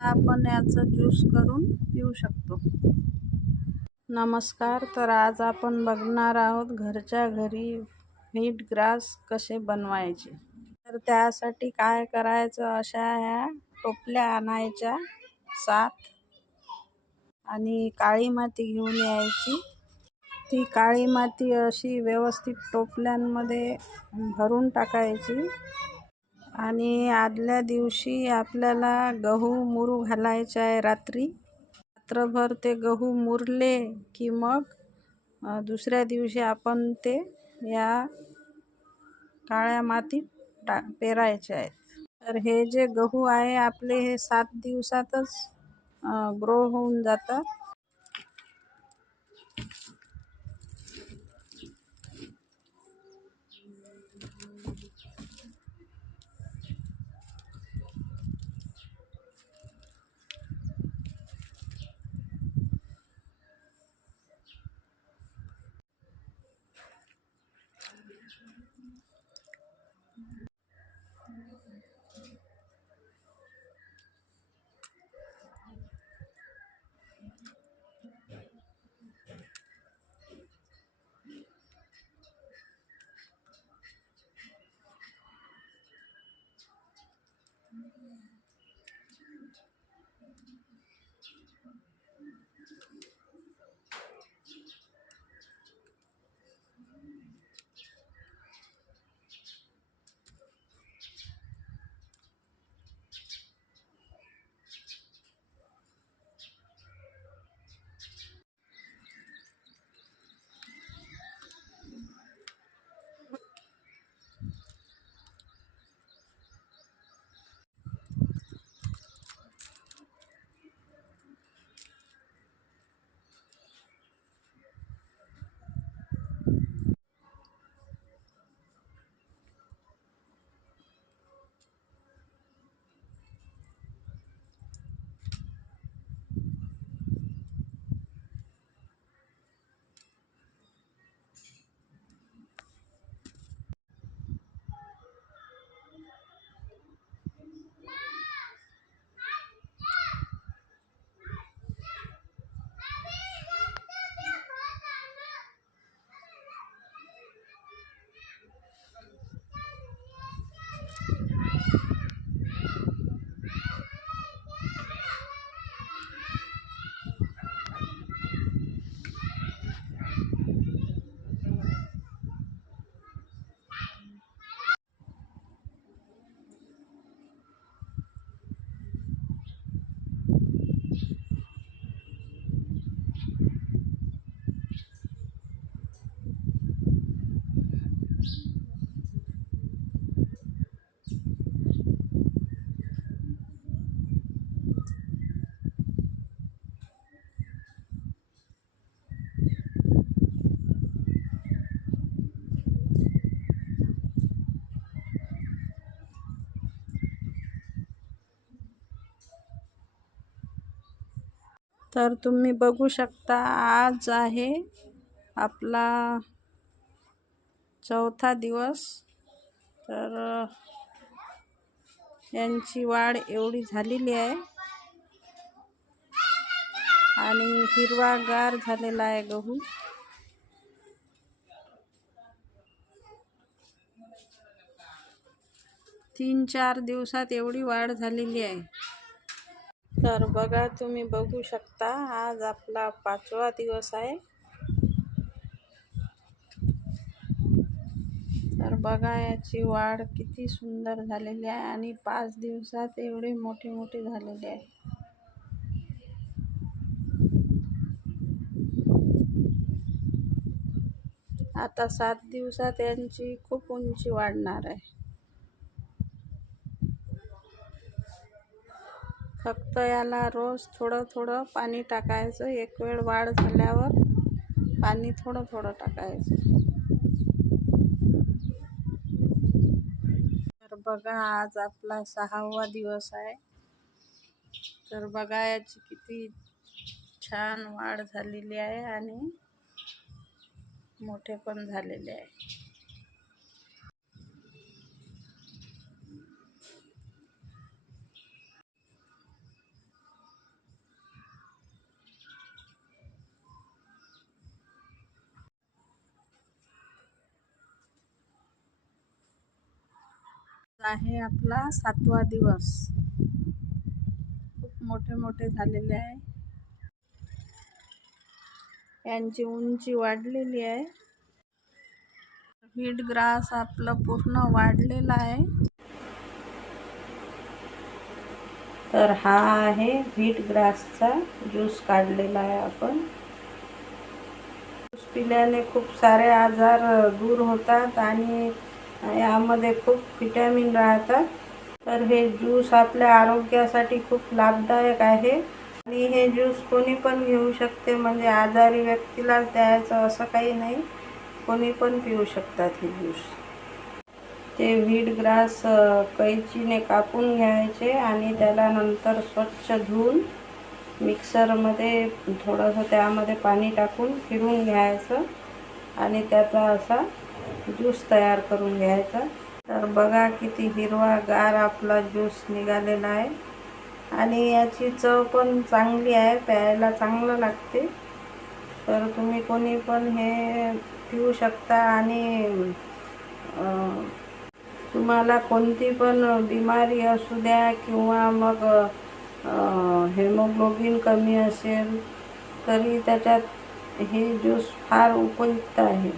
आपण याचं ज्यूस करून पिऊ शकतो. नमस्कार. तर आज आपण बघणार आहोत घरच्या घरी व्हीट ग्रास कसे बनवायचे. तर त्यासाठी काय करायचं, अशा ह्या टोपल्या आणायच्या 7 आणि काळी माती घेऊन यायची. ती काळी माती अशी व्यवस्थित टोपल्यांमध्ये भरून टाकायची आणि आदल्या दिवशी आपल्याला गहू मुरू घालायचे आहे. रात्रभर ते गहू मुरले की मग दुसऱ्या दिवशी आपण ते या काळ्या मातीत पेरायचे आहेत. तर हे जे गहू आहे आपले हे 7 दिवसातच ग्रो होऊन जातात. तर तुम्ही बघू शकता, आज आहे आपला 4था दिवस. तर यांची वाढ एवढी झालेली आहे आणि हिरवागार झालेला आहे गहू. तीन 4 दिवसात एवढी वाढ झालेली आहे. तर बघा, तुम्ही बघू शकता, आज आपला 5वा दिवस आहे. तर बघा याची वाढ किती सुंदर झालेली आहे आणि 5 दिवसात एवढे मोठे मोठे झालेले आहे. आता 7 दिवसात यांची खूप उंची वाढणार आहे. फक्त याला रोज थोडं थोडं पाणी टाकायचं. एक वेळ वाढ झाल्यावर पाणी थोडं थोडं टाकायचं. तर बघा, आज आपला 6वा दिवस आहे. तर बघा याची किती छान वाढ झालेली आहे आणि मोठे पण झालेले आहे. आहे आपला 7वा दिवस. खूप मोठे मोठे झालेले आहे. यांची उंची वाढलेली आहे. व्हीट ग्रास आपलं पूर्ण वाढलेला आहे. तर हा आहे व्हीट ग्रासचा ज्यूस काढलेला आहे आपण. ज्यूस पिल्याने खूप सारे आजार दूर होतात आणि यामध्ये खूप व्हिटॅमिन राहतात. तर हे ज्यूस आपल्या आरोग्यासाठी खूप लाभदायक आहे आणि हे ज्यूस कोणी पण घेऊ शकते. म्हणजे आजारी व्यक्तीला द्यायचं असं काही नाही, कोणी पण पिऊ शकतात हे ज्यूस. ते व्हीट ग्रास कैचीने कापून घ्यायचे आणि त्याला नंतर स्वच्छ धुवून मिक्सरमध्ये थोडंसं त्यामध्ये पाणी टाकून फिरवून घ्यायचं आणि त्याचा असा ज्यूस तयार करून घ्यायचा. तर बघा किती हिरवागार आपला ज्यूस निघालेला आहे आणि याची चव पण चांगली आहे, प्यायला चांगलं लागते. तर तुम्ही कोणी पण हे पिऊ शकता आणि तुम्हाला कोणती पण बिमारी असू द्या किंवा मग हेमोग्लोबिन कमी असेल तरी त्याच्यात हे ज्यूस फार उपयुक्त आहे.